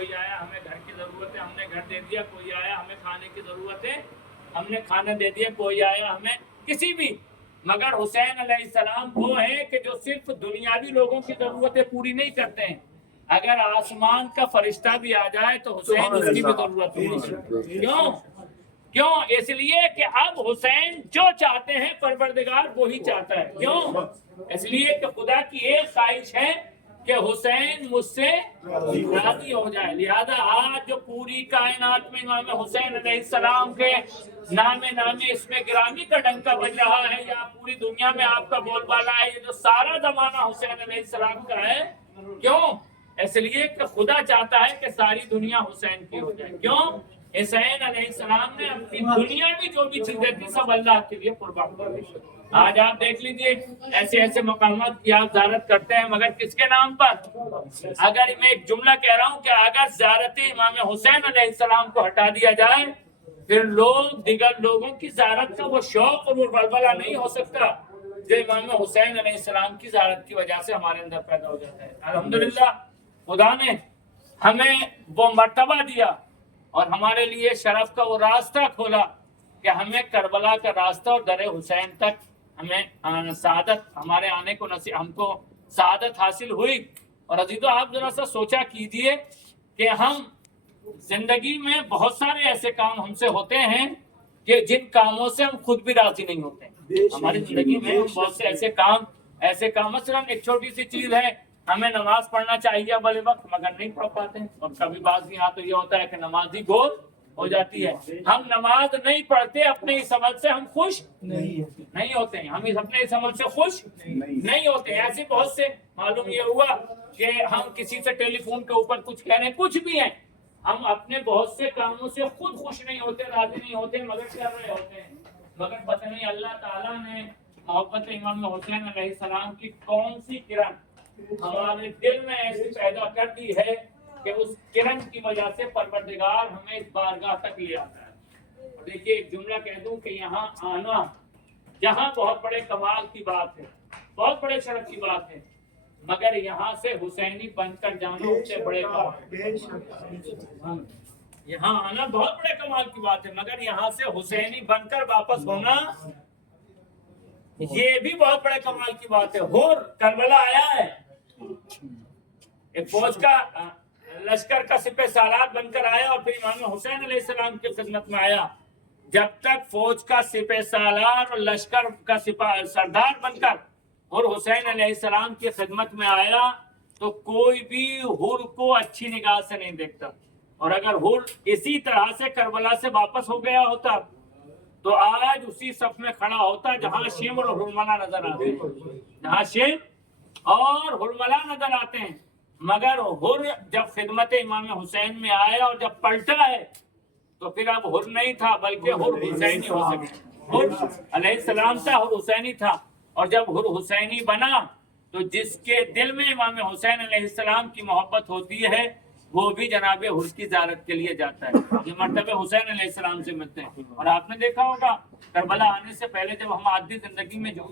کوئی آیا ہمیں گھر کی ضرورت ہے ہم نے گھر دے دیا، کوئی آیا ہمیں کھانے کی ضرورت ہے ہم نے کھانا دے دیا، کوئی آیا ہمیں کسی بھی، مگر حسین علیہ السلام وہ ہیں کہ جو صرف دنیاوی لوگوں کی ضرورتیں پوری نہیں کرتے ہیں، اگر آسمان کا فرشتہ بھی آ جائے تو حسین اس کی بھی ضرورت ہوگی۔ کیوں؟ اس لیے کہ اب حسین جو چاہتے ہیں پروردگار وہی چاہتا ہے۔ کیوں؟ اس لیے کہ خدا کی ایک خواہش ہے کہ حسین مجھ سے راضی ہو جائے، لہذا آج جو پوری کائنات میں امام حسین علیہ السلام کے نامے اس میں گرامی کا ڈنکا بج رہا ہے، یا پوری دنیا میں آپ کا بول بالا ہے، یہ جو سارا زمانہ حسین علیہ السلام کا ہے، کیوں؟ اس لیے کہ خدا چاہتا ہے کہ ساری دنیا حسین کی ہو جائے۔ کیوں؟ حسین علیہ السلام نے اپنی دنیا میں جو بھی چیزیں تھی سب اللہ کے لیے قربان کر دی۔ آج آپ دیکھ لیجئے ایسے ایسے مقامات کی آپ زیارت کرتے ہیں، مگر کس کے نام پر؟ اگر میں ایک جملہ کہہ رہا ہوں کہ اگر زیارت امام حسین علیہ السلام کو ہٹا دیا جائے پھر لوگ دیگر لوگوں کی زیارت کا وہ شوق اور وہ ولولہ نہیں ہو سکتا جو امام حسین علیہ السلام کی زیارت کی وجہ سے ہمارے اندر پیدا ہو جاتا ہے۔ الحمدللہ خدا نے ہمیں وہ مرتبہ دیا اور ہمارے لیے شرف کا وہ راستہ کھولا کہ ہمیں کربلا کا راستہ اور در حسین تک ہمیں سعادت ہمارے آنے کو ہم کو سعادت حاصل ہوئی۔ اور عزیزو آپ ذرا سا سوچا کیجئے کہ ہم زندگی میں بہت سارے ایسے کام ہم سے ہوتے ہیں کہ جن کاموں سے ہم خود بھی راضی نہیں ہوتے ہیں۔ ہماری زندگی میں بہت سے ایسے کام مثلا ایک چھوٹی سی چیز ہے، ہمیں نماز پڑھنا چاہیے بلے وقت مگر نہیں پڑھ پاتے ہیں، اور کبھی بعض یہاں تو یہ ہوتا ہے کہ نمازی گول ہو جاتی ہے، ہم نماز نہیں پڑھتے اپنے اس عمل سے ہم خوش نہیں ہوتے ہیں، ہم اپنے اس عمل سے خوش نہیں ہوتے ہیں۔ ایسے بہت سے معلوم یہ ہوا کہ ہم کسی سے ٹیلی فون کے اوپر کچھ کہہ رہے ہیں، کچھ بھی ہیں، ہم اپنے بہت سے کاموں سے خود خوش نہیں ہوتے، راضی نہیں ہوتے، مگر کر رہے ہوتے ہیں، مگر پتہ نہیں اللہ تعالیٰ نے محبت امام حسین علیہ السلام کی کون سی کرن ہمارے دل میں ایسی پیدا کر دی ہے کہ اس کرن کی وجہ سے پروردگار ہمیں اس بارگاہ تک لے آتا ہے۔ دیکھیے ایک جملہ کہہ دوں کہ یہاں آنا جہاں بہت بڑے کمال کی بات ہے، بہت بڑے شرف کی بات ہے، مگر یہاں سے حسینی بن کر جانا اس سے بڑے کمال ہے۔ یہاں آنا بہت بڑے کمال کی بات ہے، مگر یہاں سے حسینی بن کر واپس ہونا یہ بھی بہت بڑے کمال کی بات ہے۔ ہور کربلا آیا ہے، ایک فوج کا لشکر کا سپہ سالار بن کر آیا اور پھر امام حسین علیہ السلام کی خدمت میں آیا۔ جب تک فوج کا سپہ سالار اور لشکر کا سردار بن کر اور حسین علیہ السلام کی خدمت میں آیا تو کوئی بھی ہور کو اچھی نگاہ سے نہیں دیکھتا، اور اگر ہور اسی طرح سے کربلا سے واپس ہو گیا ہوتا تو آج اسی صف میں کھڑا ہوتا جہاں شمر اور ہرملہ نظر آتے ہیں، جہاں شمر اور ہرملہ نظر آتے ہیں، مگر ہر جب خدمت امام حسین میں آیا اور جب پلٹا ہے تو پھر اب ہر نہیں تھا بلکہ ہر حسینی ہو سکے، ہر علیہ السلام تھا، ہر حسینی تھا، اور جب ہر حسینی بنا تو جس کے دل میں امام حسین علیہ السلام کی محبت ہوتی ہے وہ بھی جناب ہر کی زیارت کے لیے جاتا ہے۔ یہ مرتبہ حسین علیہ السلام سے ملتے ہیں۔ اور آپ نے دیکھا ہوگا کربلا آنے سے پہلے جب ہم عادی زندگی میں جو